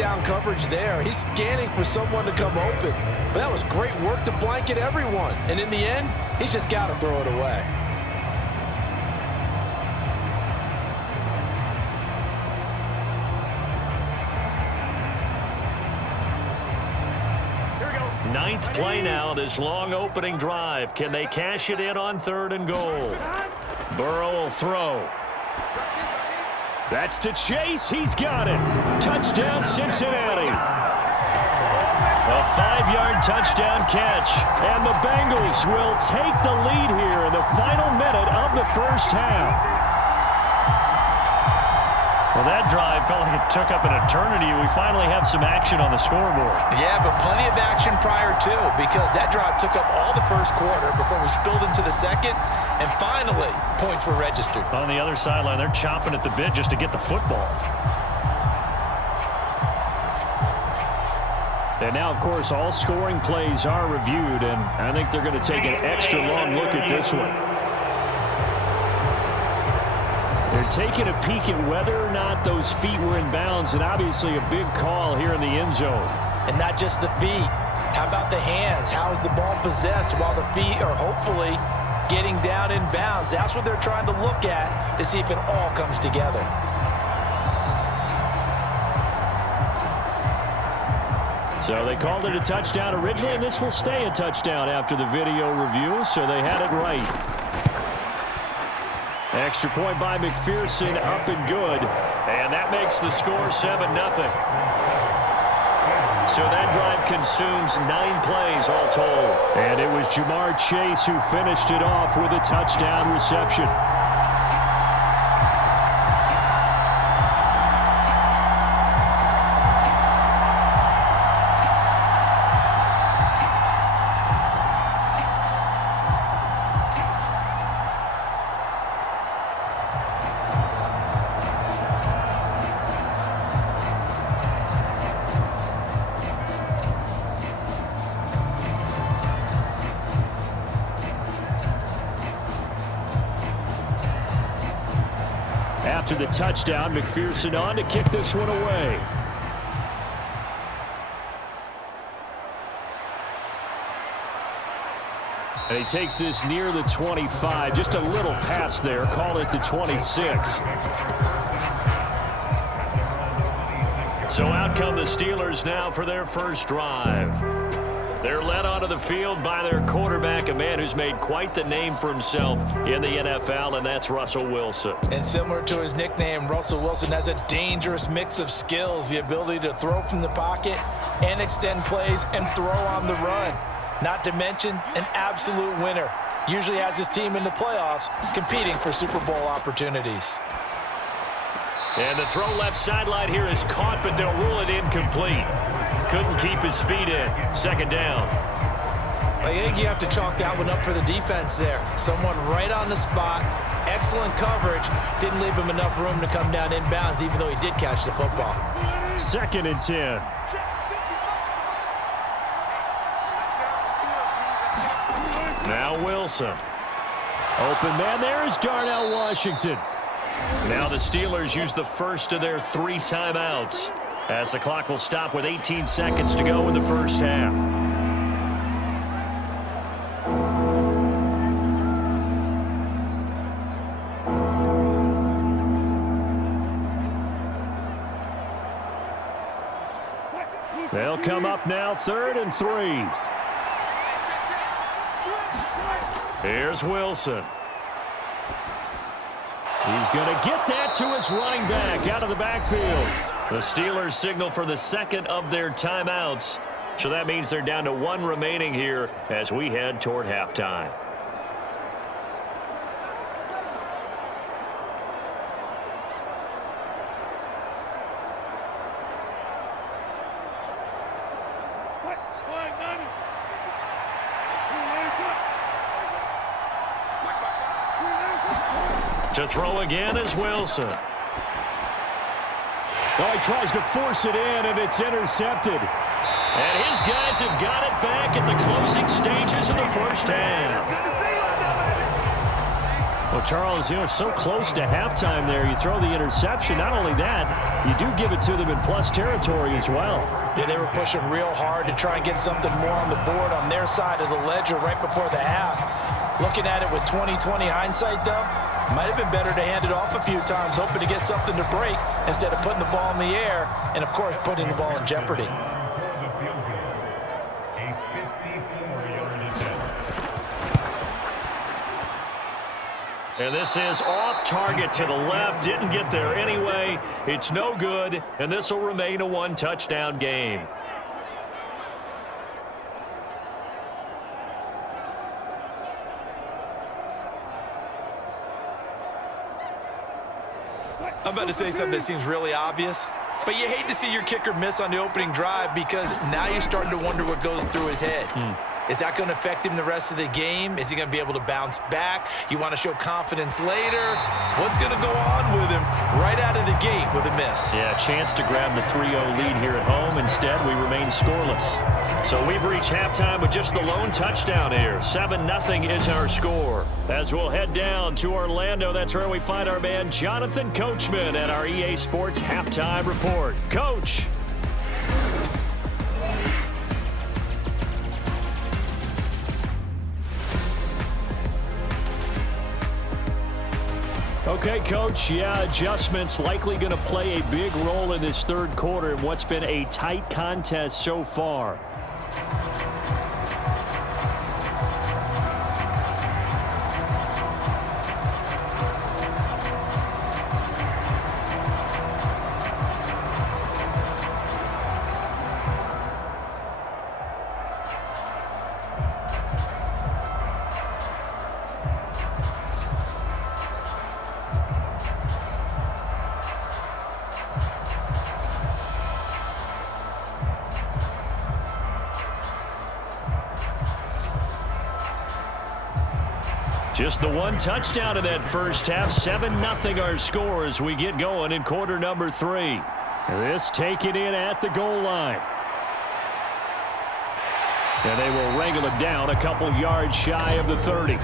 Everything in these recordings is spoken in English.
down coverage there. He's scanning for someone to come open. But that was great work to blanket everyone. And in the end, he's just got to throw it away. Ninth play now, this long opening drive. Can they cash it in on 3rd and goal? Burrow will throw. That's to Chase. He's got it. Touchdown, Cincinnati. A 5-yard touchdown catch. And the Bengals will take the lead here in the final minute of the first half. Well, that drive felt like it took up an eternity. We finally have some action on the scoreboard. Yeah, but plenty of action prior to, because that drive took up all the first quarter before we spilled into the second, and finally, points were registered. On the other sideline, they're chomping at the bit just to get the football. And now, of course, all scoring plays are reviewed, and I think they're going to take an extra long look at this one. They're taking a peek at whether or not those feet were in bounds, and obviously a big call here in the end zone. And not just the feet. How about the hands? How is the ball possessed while the feet are hopefully getting down in bounds? That's what they're trying to look at to see if it all comes together. So they called it a touchdown originally, and this will stay a touchdown after the video review, so they had it right. Extra point by McPherson, up and good. And that makes the score 7-0. So that drive consumes 9 plays all told. And it was Jamar Chase who finished it off with a touchdown reception. After the touchdown, McPherson on to kick this one away. And he takes this near the 25. Just a little pass there. Call it the 26. So out come the Steelers now for their first drive. They're led onto the field by their quarterback, a man who's made quite the name for himself in the NFL, and that's Russell Wilson. And similar to his nickname, Russell Wilson has a dangerous mix of skills, the ability to throw from the pocket and extend plays and throw on the run. Not to mention an absolute winner. Usually has his team in the playoffs competing for Super Bowl opportunities. And the throw left sideline here is caught, but they'll rule it incomplete. Couldn't keep his feet in. 2nd down. I think you have to chalk that one up for the defense there. Someone right on the spot. Excellent coverage. Didn't leave him enough room to come down inbounds, even though he did catch the football. 2nd and 10. Now Wilson. Open man there is Darnell Washington. Now the Steelers use the first of their 3 timeouts, as the clock will stop with 18 seconds to go in the first half. They'll come up now 3rd and 3. Here's Wilson. He's going to get that to his running back out of the backfield. The Steelers signal for the 2nd of their timeouts. So that means they're down to 1 remaining here as we head toward halftime. To throw again is Wilson. Oh, he tries to force it in, and it's intercepted. And his guys have got it back at the closing stages of the first half. Well, Charles, so close to halftime there. You throw the interception. Not only that, you do give it to them in plus territory as well. Yeah, they were pushing real hard to try and get something more on the board on their side of the ledger right before the half. Looking at it with 20/20 hindsight, though, might have been better to hand it off a few times, hoping to get something to break instead of putting the ball in the air and, of course, putting the ball in jeopardy. And this is off target to the left. Didn't get there anyway. It's no good, and this will remain a one-touchdown game. I'm about to say something that seems really obvious, but you hate to see your kicker miss on the opening drive because now you're starting to wonder what goes through his head. Is that going to affect him the rest of the game? Is he going to be able to bounce back? You want to show confidence later? What's going to go on with him right out of the gate with a miss? Yeah, chance to grab the 3-0 lead here at home. Instead, we remain scoreless. So we've reached halftime with just the lone touchdown here. 7-0 is our score. As we'll head down to Orlando, that's where we find our man Jonathan Coachman at our EA Sports Halftime Report. Coach. Okay, Coach, adjustments likely going to play a big role in this third quarter in what's been a tight contest so far. Just the one touchdown in that first half. 7-0 our score as we get going in quarter number 3. This taken in at the goal line. And they will wrangle it down a couple yards shy of the 30.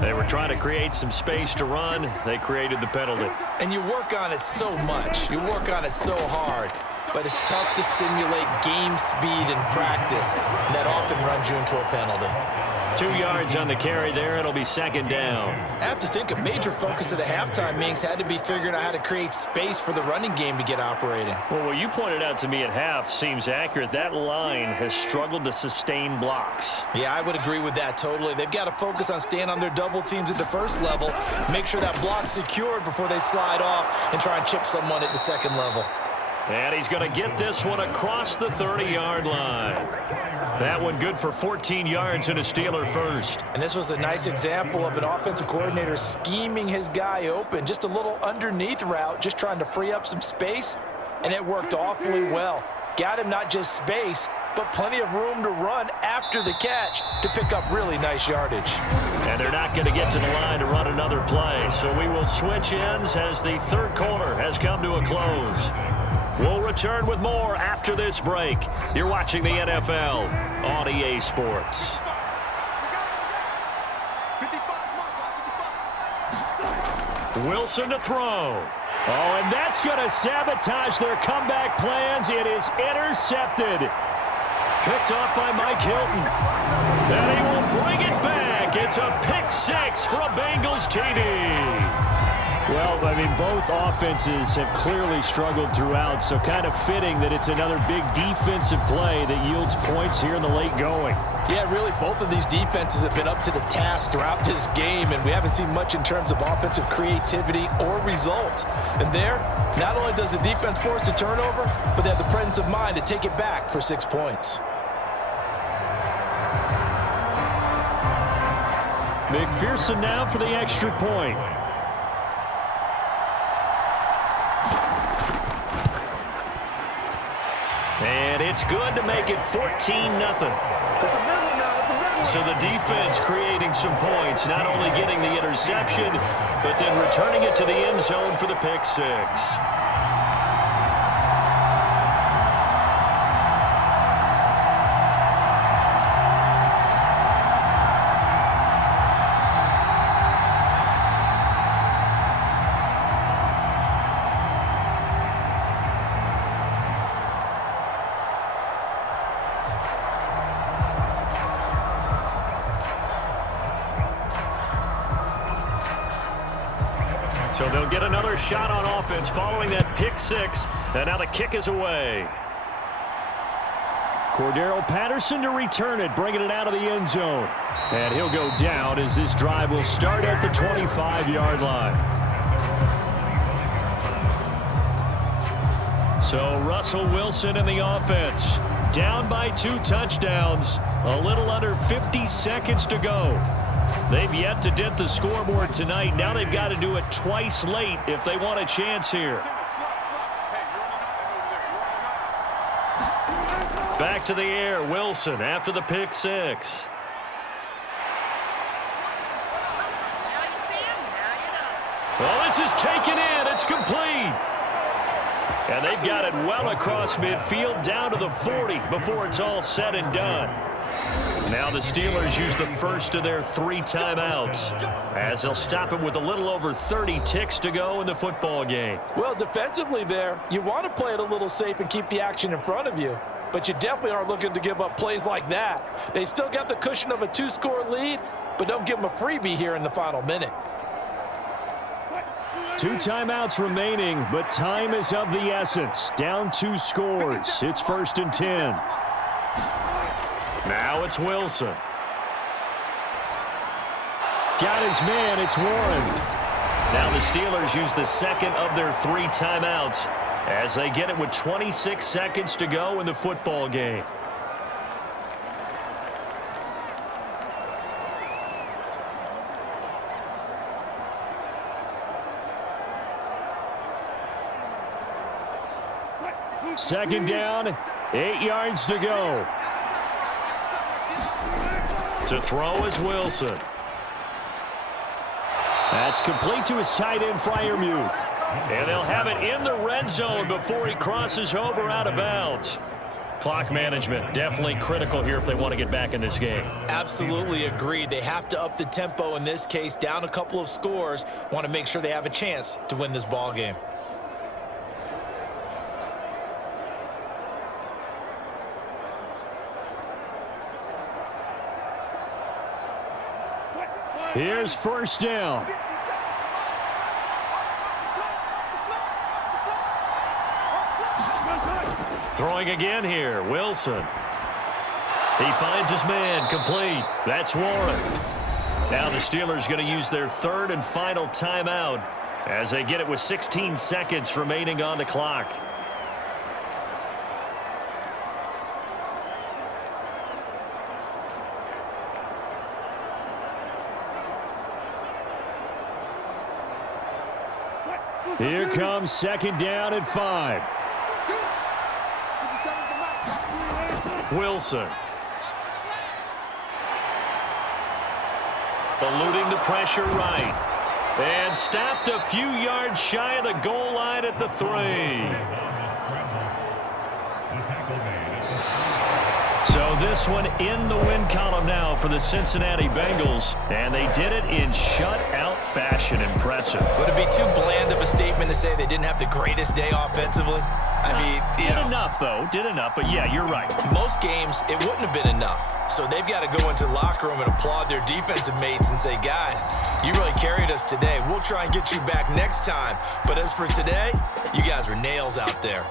They were trying to create some space to run. They created the penalty. And you work on it so much. You work on it so hard. But it's tough to simulate game speed in practice. And that often runs you into a penalty. 2 yards on the carry there. It'll be second down. I have to think a major focus of the halftime meetings had to be figuring out how to create space for the running game to get operating. Well, what you pointed out to me at half seems accurate. That line has struggled to sustain blocks. Yeah, I would agree with that totally. They've got to focus on staying on their double teams at the first level, make sure that block's secured before they slide off and try and chip someone at the second level. And he's going to get this one across the 30-yard line. That one good for 14 yards and a Steeler first. And this was a nice example of an offensive coordinator scheming his guy open. Just a little underneath route, just trying to free up some space. And it worked awfully well. Got him not just space, but plenty of room to run after the catch to pick up really nice yardage. And they're not going to get to the line to run another play. So we will switch ends as the third quarter has come to a close. We'll return with more after this break. You're watching the NFL on EA Sports. Wilson to throw. Oh, and that's going to sabotage their comeback plans. It is intercepted. Picked off by Mike Hilton. And he will bring it back. It's a pick six for a Bengals TD. Well, I mean, both offenses have clearly struggled throughout, so kind of fitting that it's another big defensive play that yields points here in the late going. Yeah, really, both of these defenses have been up to the task throughout this game, and we haven't seen much in terms of offensive creativity or results. And there, not only does the defense force a turnover, but they have the presence of mind to take it back for 6 points. McPherson now for the extra point. And it's good to make it 14-0. So the defense creating some points, not only getting the interception, but then returning it to the end zone for the pick six. So they'll get another shot on offense following that pick six. And now the kick is away. Cordero Patterson to return it, bringing it out of the end zone. And he'll go down as this drive will start at the 25-yard line. So Russell Wilson in the offense. Down by 2 touchdowns. A little under 50 seconds to go. They've yet to dent the scoreboard tonight. Now they've got to do it twice late if they want a chance here. Back to the air, Wilson after the pick six. Oh, this is taken in. It's complete. And they've got it well across midfield down to the 40 before it's all said and done. Now the Steelers use the first of their 3 timeouts as they'll stop it with a little over 30 ticks to go in the football game. Well, defensively there, you want to play it a little safe and keep the action in front of you. But you definitely aren't looking to give up plays like that. They still got the cushion of a 2-score lead, but don't give them a freebie here in the final minute. 2 timeouts remaining, but time is of the essence. Down 2 scores. It's 1st and 10. Now it's Wilson. Got his man. It's Warren. Now the Steelers use the second of their 3 timeouts as they get it with 26 seconds to go in the football game. Second down, 8 yards to go. To throw is Wilson. That's complete to his tight end, Freiermuth. And they'll have it in the red zone before he crosses over out of bounds. Clock management definitely critical here if they want to get back in this game. Absolutely agreed. They have to up the tempo in this case, down a couple of scores. Want to make sure they have a chance to win this ball game. Here's first down. Throwing again here, Wilson. He finds his man, complete. That's Warren. Now the Steelers going to use their 3rd and final timeout as they get it with 16 seconds remaining on the clock. Here comes 2nd down and 5. Wilson. Eluding the pressure right. And stopped a few yards shy of the goal line at the 3. So this one in the win column now for the Cincinnati Bengals. And they did it in shutout fashion. Impressive. Would it be too bland of a statement to say they didn't have the greatest day offensively? I mean, did enough, though. Did enough. But, yeah, you're right. Most games, it wouldn't have been enough. So they've got to go into the locker room and applaud their defensive mates and say, guys, you really carried us today. We'll try and get you back next time. But as for today, you guys were nails out there.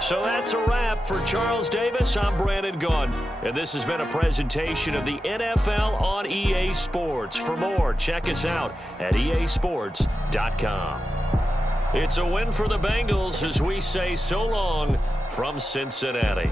So that's a wrap for Charles Davis. I'm Brandon Gunn, and this has been a presentation of the NFL on EA Sports. For more, check us out at easports.com. It's a win for the Bengals as we say so long from Cincinnati.